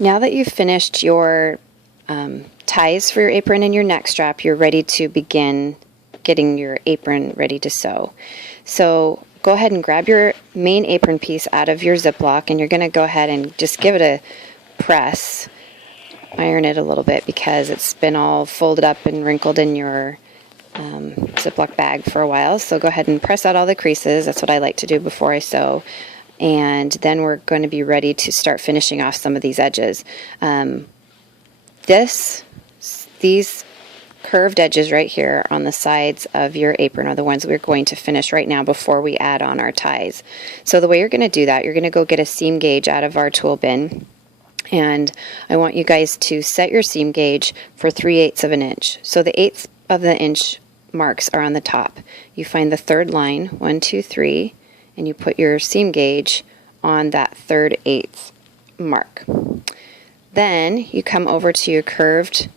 Now that you've finished your ties for your apron and your neck strap, you're ready to begin getting your apron ready to sew. So go ahead and grab your main apron piece out of your Ziploc, and you're going to go ahead and just give it a press. Iron it a little bit because it's been all folded up and wrinkled in your Ziploc bag for a while. So go ahead and press out all the creases. That's what I like to do before I sew. And then we're going to be ready to start finishing off some of these edges. These curved edges right here on the sides of your apron are the ones we're going to finish right now before we add on our ties. So the way you're going to do that, you're going to go get a seam gauge out of our tool bin. And I want you guys to set your seam gauge for 3/8 of an inch. So the 1/8 of the inch marks are on the top. You find the third line, 1, 2, 3, and you put your seam gauge on that 3/8 mark. Then you come over to your curved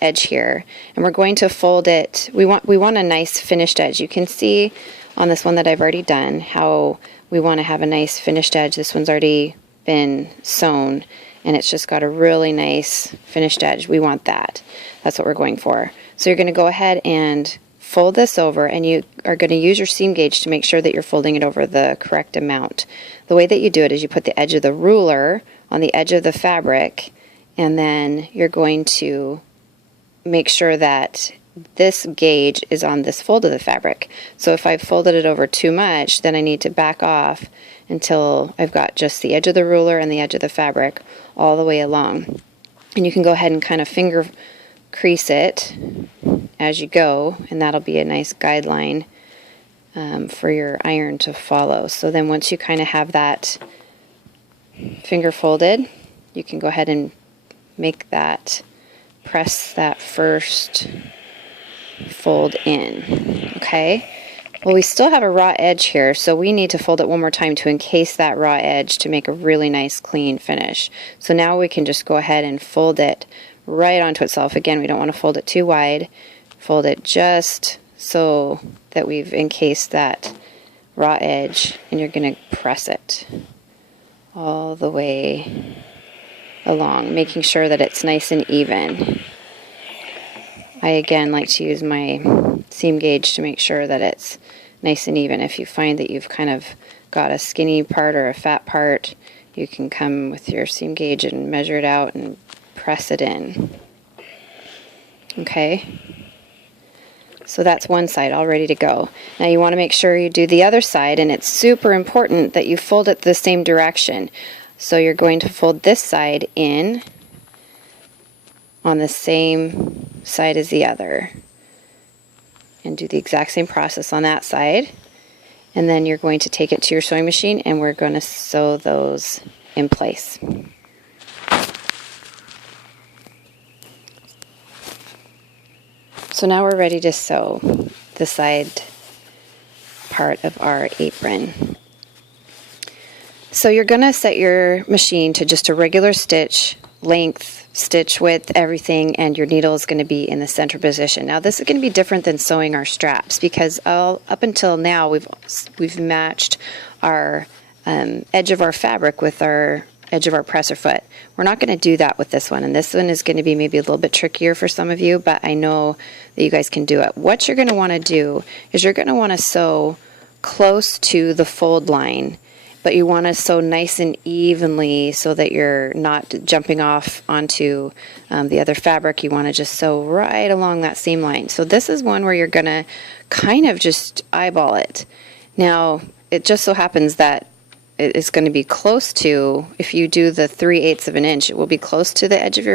edge here, and we're going to fold it. We want a nice finished edge. You can see on this one that I've already done how we want to have a nice finished edge. This one's already been sewn, and it's just got a really nice finished edge. We want that. That's what we're going for. So you're going to go ahead and fold this over, and you are going to use your seam gauge to make sure that you're folding it over the correct amount. The way that you do it is you put the edge of the ruler on the edge of the fabric, and then you're going to make sure that this gauge is on this fold of the fabric. So if I've folded it over too much, then I need to back off until I've got just the edge of the ruler and the edge of the fabric all the way along. And you can go ahead and kind of finger crease it as you go, and that'll be a nice guideline for your iron to follow. So then once you kind of have that finger folded, you can go ahead and make that, press that first fold in. Okay, well, we still have a raw edge here, so we need to fold it one more time to encase that raw edge to make a really nice clean finish. So now we can just go ahead and fold it right onto itself. Again, we don't want to fold it too wide. Fold it just so that we've encased that raw edge, and you're going to press it all the way along, making sure that it's nice and even. I again like to use my seam gauge to make sure that it's nice and even. If you find that you've kind of got a skinny part or a fat part, you can come with your seam gauge and measure it out and press it in. Okay, so that's one side all ready to go. Now you want to make sure you do the other side, and it's super important that you fold it the same direction. So you're going to fold this side in on the same side as the other, and do the exact same process on that side. And then you're going to take it to your sewing machine, and we're going to sew those in place. So now we're ready to sew the side part of our apron. So you're going to set your machine to just a regular stitch length, stitch width, everything, and your needle is going to be in the center position. Now this is going to be different than sewing our straps, because up until now we've matched our edge of our fabric with our edge of our presser foot. We're not going to do that with this one, and this one is going to be maybe a little bit trickier for some of you, but I know that you guys can do it. What you're going to want to do is you're going to want to sew close to the fold line, but you want to sew nice and evenly so that you're not jumping off onto the other fabric. You want to just sew right along that seam line. So this is one where you're going to kind of just eyeball it. Now, it just so happens that it's going to be close to, if you do the 3/8 of an inch, it will be close to the edge of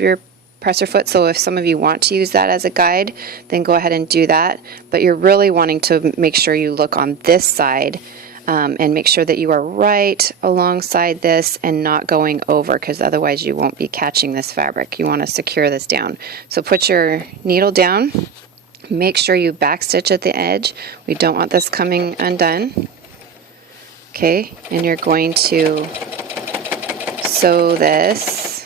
your presser foot. So if some of you want to use that as a guide, then go ahead and do that. But you're really wanting to make sure you look on this side and make sure that you are right alongside this and not going over, because otherwise you won't be catching this fabric. You want to secure this down. So put your needle down. Make sure you backstitch at the edge. We don't want this coming undone. Okay, and you're going to sew this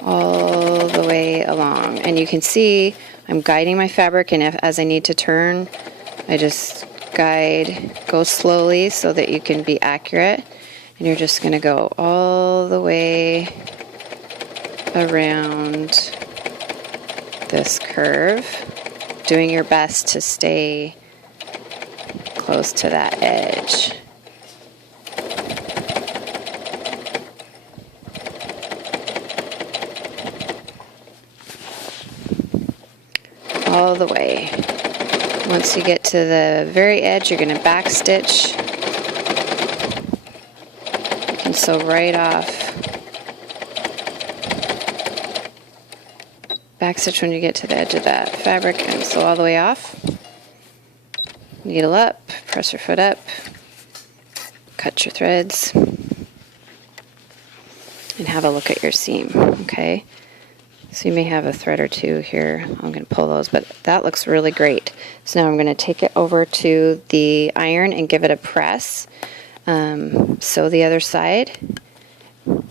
all the way along. And you can see I'm guiding my fabric, and as I need to turn, I just go slowly so that you can be accurate. And you're just going to go all the way around this curve, doing your best to stay close to that edge. All the way. Once you get to the very edge, you're going to back stitch and sew right off. Back stitch when you get to the edge of that fabric and sew all the way off. Needle up, press your foot up, cut your threads, and have a look at your seam, okay? So you may have a thread or two here. I'm going to pull those, but that looks really great. So now I'm going to take it over to the iron and give it a press. Sew the other side.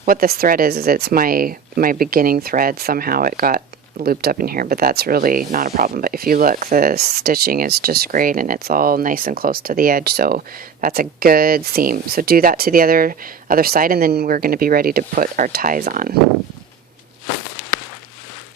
What this thread is it's my beginning thread. Somehow it got looped up in here, but that's really not a problem. But if you look, the stitching is just great and it's all nice and close to the edge, so that's a good seam. So do that to the other side, and then we're going to be ready to put our ties on.